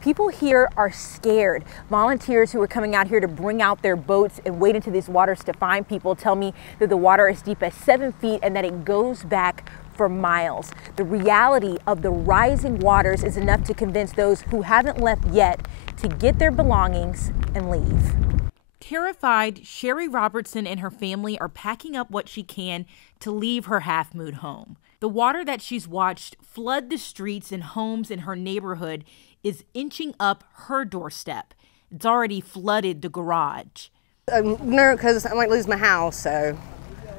People here are scared. Volunteers who are coming out here to bring out their boats and wade into these waters to find people tell me that the water is deep as 7 feet and that it goes back for miles. The reality of the rising waters is enough to convince those who haven't left yet to get their belongings and leave. Terrified, Sherry Robertson and her family are packing up what she can to leave her Half Moon home. The water that she's watched flood the streets and homes in her neighborhood is inching up her doorstep. It's already flooded the garage. I'm nervous because I might lose my house, so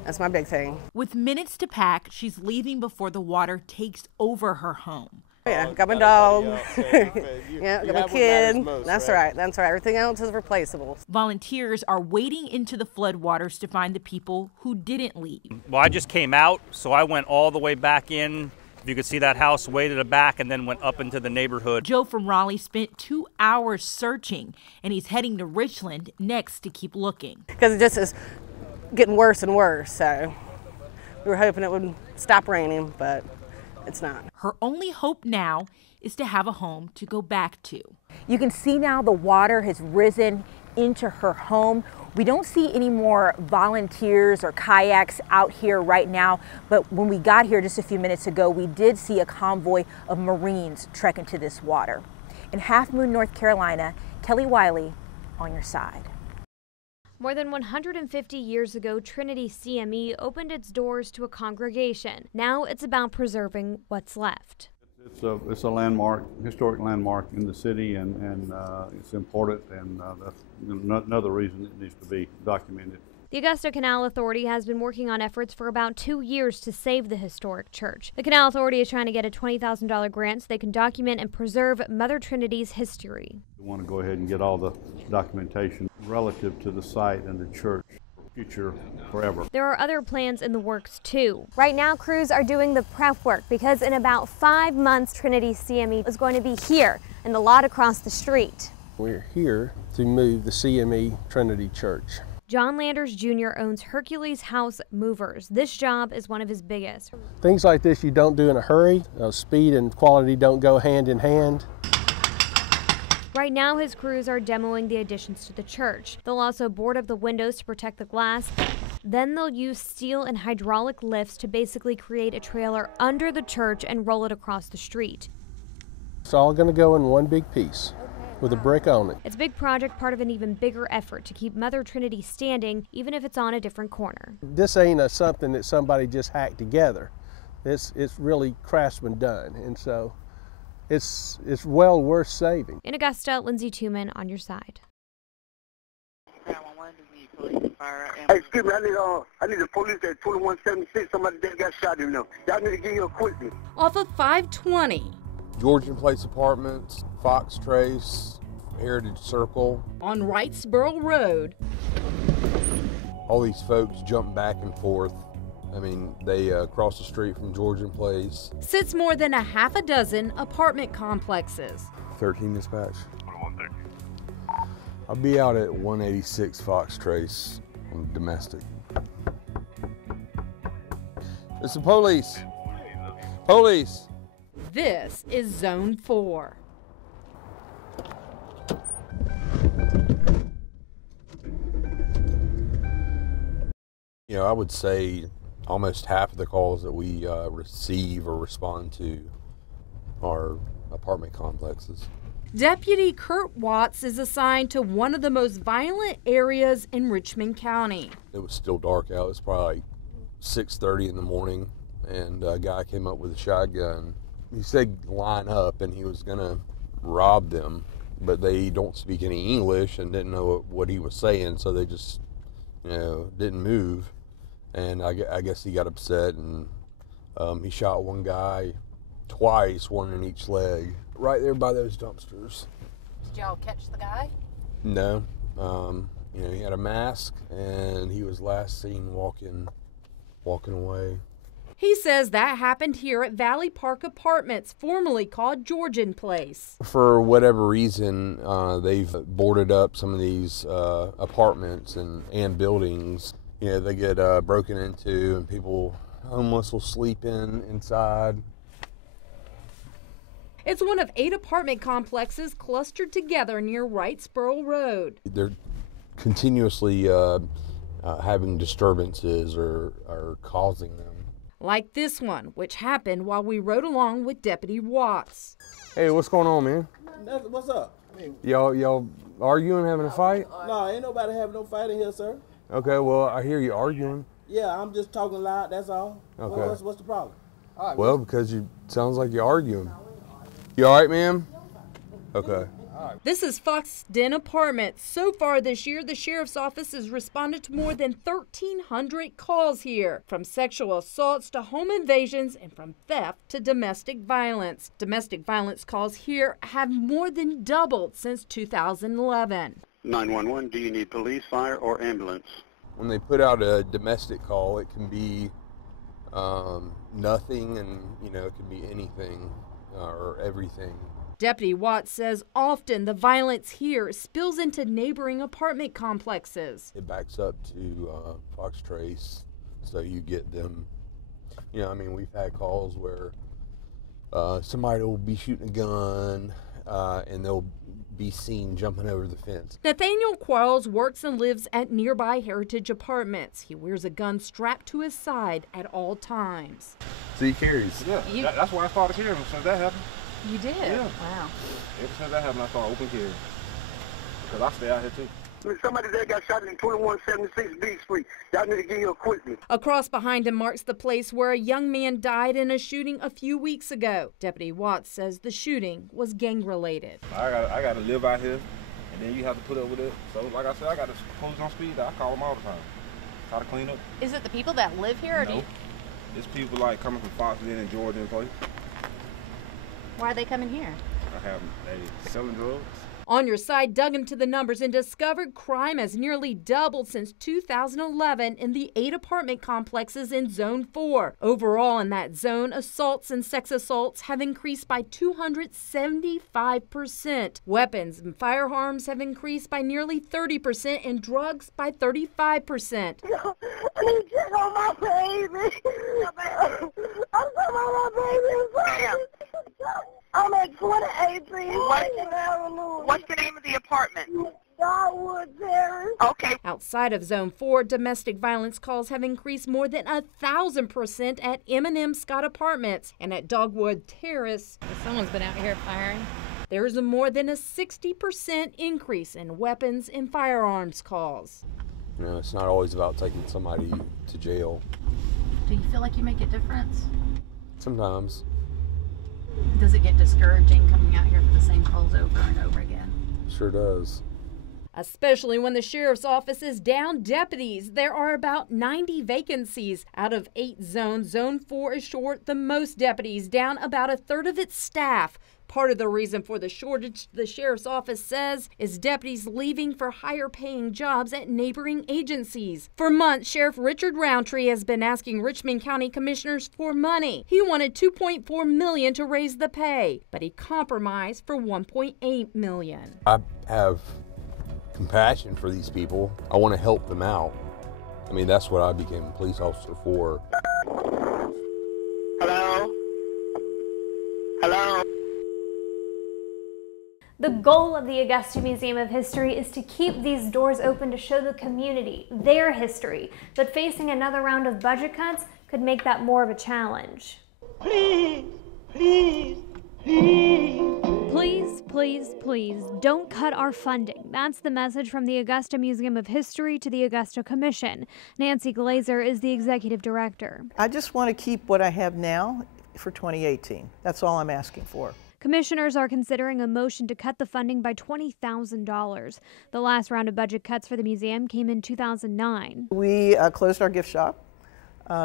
that's my big thing. With minutes to pack, she's leaving before the water takes over her home. Yeah, got my dog. Yeah, got my kid. That's right. That's right. Everything else is replaceable. Volunteers are wading into the floodwaters to find the people who didn't leave. Well, I just came out, so I went all the way back in. If you could see that house, waded it back and then went up into the neighborhood. Joe from Raleigh spent 2 hours searching, and he's heading to Richland next to keep looking. Because it just is getting worse and worse, so we were hoping it would stop raining, but it's not. Her only hope now is to have a home to go back to. You can see now the water has risen into her home. We don't see any more volunteers or kayaks out here right now, but when we got here just a few minutes ago, we did see a convoy of Marines trek into this water. In Half Moon, North Carolina, Kelly Wiley on your side. More than 150 years ago, Trinity CME opened its doors to a congregation. Now it's about preserving what's left. It's a landmark, historic landmark in the city, and it's important, and that's another reason it needs to be documented. The Augusta Canal Authority has been working on efforts for about 2 years to save the historic church. The Canal Authority is trying to get a $20,000 grant so they can document and preserve Mother Trinity's history. We want to go ahead and get all the documentation relative to the site and the church for future forever. There are other plans in the works too. Right now, crews are doing the prep work because in about 5 months, Trinity CME is going to be here in the lot across the street. We're here to move the CME Trinity Church. John Landers Jr. owns Hercules House Movers. This job is one of his biggest. Things like this you don't do in a hurry. Speed and quality don't go hand in hand. Right now, his crews are demoing the additions to the church. They'll also board up the windows to protect the glass. Then they'll use steel and hydraulic lifts to basically create a trailer under the church and roll it across the street. It's all going to go in one big piece with a brick on it. It's a big project, part of an even bigger effort to keep Mother Trinity standing, even if it's on a different corner. This ain't something that somebody just hacked together. It's really craftsman done, and so it's well worth saving. In Augusta, Lindsay Tuman on your side. Hey, excuse me, I need the police at 2176. Somebody that got shot in there. Y'all need to get here quickly. Off of 520. Georgian Place Apartments, Fox Trace, Heritage Circle. On Wrightsboro Road. All these folks jump back and forth. I mean, they cross the street from Georgian Place. Sits more than a half a dozen apartment complexes. 13 dispatch. I'll be out at 186 Fox Trace on domestic. It's the police. Police. This is Zone 4. You know, I would say almost half of the calls that we receive or respond to are apartment complexes. Deputy Kurt Watts is assigned to one of the most violent areas in Richmond County. It was still dark out. It's probably like 6:30 in the morning, and a guy came up with a shotgun. He said line up, and he was gonna rob them, but they don't speak any English and didn't know what he was saying, so they just, didn't move. And I guess he got upset, and he shot one guy twice, one in each leg, right there by those dumpsters. Did y'all catch the guy? No. He had a mask, and he was last seen walking away. He says that happened here at Valley Park Apartments, formerly called Georgian Place. For whatever reason, they've boarded up some of these apartments and buildings. They get broken into, and homeless will sleep inside. It's one of 8 apartment complexes clustered together near Wrightsboro Road. They're continuously having disturbances or causing them. Like this one, which happened while we rode along with Deputy Watts. Hey, what's going on, man? What's up? Y'all arguing, having a fight? No, ain't nobody having no fight in here, sir. Okay, well, I hear you arguing. Yeah, I'm just talking loud, that's all. Okay. Well, what's the problem? Well, because you sounds like you're arguing. You all right, ma'am? Okay. This is Fox Den Apartments. So far this year, the sheriff's office has responded to more than 1,300 calls here, from sexual assaults to home invasions and from theft to domestic violence. Domestic violence calls here have more than doubled since 2011. 911, do you need police, fire, or ambulance? When they put out a domestic call, it can be nothing, and it can be anything or everything. Deputy Watts says often the violence here spills into neighboring apartment complexes. It backs up to Fox Trace, so you get them. We've had calls where somebody will be shooting a gun and they'll be seen jumping over the fence. Nathaniel Quarles works and lives at nearby Heritage Apartments. He wears a gun strapped to his side at all times. So he carries. Yeah, that's why I started carrying since that happened. You did? Yeah. Wow. Ever since that happened, I started open carry. Because I stay out here too. Somebody there got shot in 2176 B Street. Y'all need to get here quickly. A cross behind him marks the place where a young man died in a shooting a few weeks ago. Deputy Watts says the shooting was gang-related. I got to live out here, and then you have to put up with it. So, like I said, I got the police on speed. I call them all the time. Try to clean up. Is it the people that live here, or no. It's people like coming from Fox and Georgia and place. Why are they coming here? They selling drugs. On Your Side dug into the numbers and discovered crime has nearly doubled since 2011 in the 8 apartment complexes in Zone 4. Overall in that zone, assaults and sex assaults have increased by 275%. Weapons and firearms have increased by nearly 30% and drugs by 35%. I need to check on my baby. I'm talking about my baby. I'm at 2018. What's the name of the apartment? Dogwood Terrace. Okay. Outside of Zone 4, domestic violence calls have increased more than 1,000% at M&M Scott Apartments and at Dogwood Terrace. Someone's been out here firing. There is more than a 60% increase in weapons and firearms calls. It's not always about taking somebody to jail. Do you feel like you make a difference? Sometimes. Does it get discouraging coming out here for the same calls over and over again? Sure does. Especially when the sheriff's office is down deputies. There are about 90 vacancies. Out of 8 zones, Zone 4 is short the most deputies, down about a third of its staff. Part of the reason for the shortage, the sheriff's office says, is deputies leaving for higher paying jobs at neighboring agencies. For months, Sheriff Richard Roundtree has been asking Richmond County commissioners for money. He wanted $2.4 million to raise the pay, but he compromised for $1.8 million. I have compassion for these people. I want to help them out. That's what I became a police officer for. Hello? Hello? The goal of the Augusta Museum of History is to keep these doors open to show the community their history, but facing another round of budget cuts could make that more of a challenge. Please, please, please. Please, please, please, don't cut our funding. That's the message from the Augusta Museum of History to the Augusta Commission. Nancy Glazer is the executive director. I just want to keep what I have now for 2018. That's all I'm asking for. Commissioners are considering a motion to cut the funding by $20,000. The last round of budget cuts for the museum came in 2009. We closed our gift shop.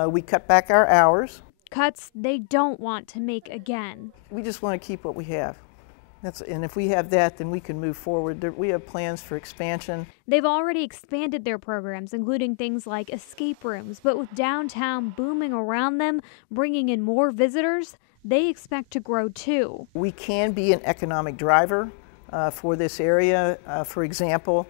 We cut back our hours. Cuts they don't want to make again. We just want to keep what we have. And if we have that, then we can move forward. We have plans for expansion. They've already expanded their programs, including things like escape rooms, but with downtown booming around them, bringing in more visitors, they expect to grow too. We can be an economic driver for this area. For example,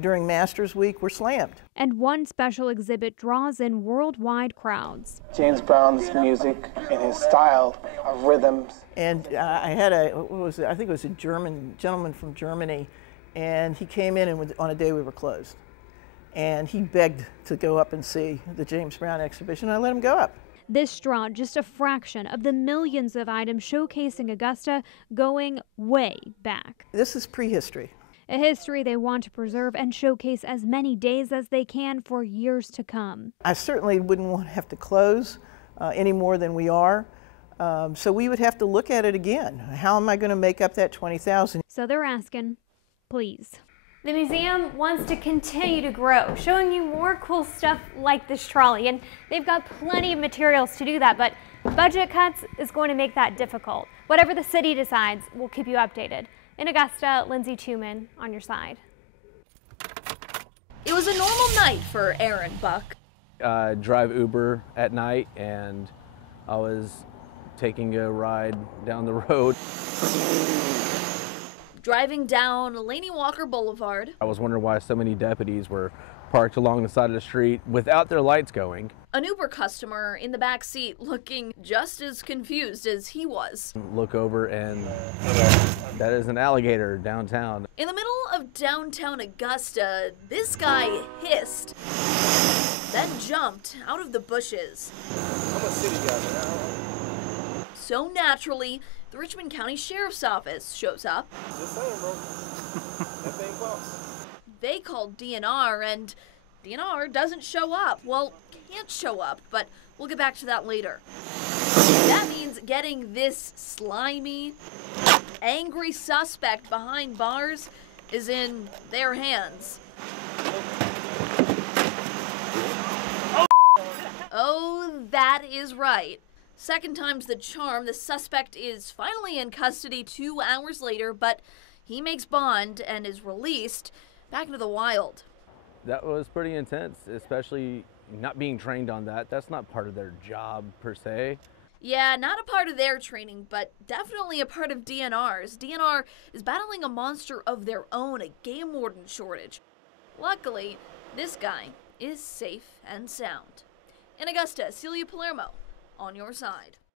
During Masters Week, we're slammed. And one special exhibit draws in worldwide crowds. James Brown's music and his style of rhythms. And I had I think it was a German gentleman from Germany, and he came in and on a day we were closed. And he begged to go up and see the James Brown exhibition. I let him go up. This straw, just a fraction of the millions of items showcasing Augusta going way back. This is prehistory. A history they want to preserve and showcase as many days as they can for years to come. I certainly wouldn't want to have to close any more than we are. So we would have to look at it again. How am I going to make up that $20,000? So they're asking, please. The museum wants to continue to grow, showing you more cool stuff like this trolley. And they've got plenty of materials to do that, but budget cuts is going to make that difficult. Whatever the city decides, we'll keep you updated. In Augusta, Lindsay Tuman on your side. It was a normal night for Aaron Buck. I drive Uber at night, and I was taking a ride down the road. Driving down Laney Walker Boulevard. I was wondering why so many deputies were parked along the side of the street without their lights going. An Uber customer in the back seat looking just as confused as he was. Look over, and that is an alligator downtown. In the middle of downtown Augusta, this guy hissed, then jumped out of the bushes. I'm a city guy, man. So naturally, the Richmond County Sheriff's Office shows up. Just saying, bro. That thing pops. They called DNR, and DNR doesn't show up. Well, can't show up, but we'll get back to that later. That means getting this slimy, angry suspect behind bars is in their hands. Oh, that is right. Second time's the charm. The suspect is finally in custody 2 hours later, but he makes bond and is released back into the wild. That was pretty intense, especially not being trained on that. That's not part of their job per se. Yeah, not a part of their training, but definitely a part of DNR's. DNR is battling a monster of their own, a game warden shortage. Luckily, this guy is safe and sound. In Augusta, Celia Palermo, on your side.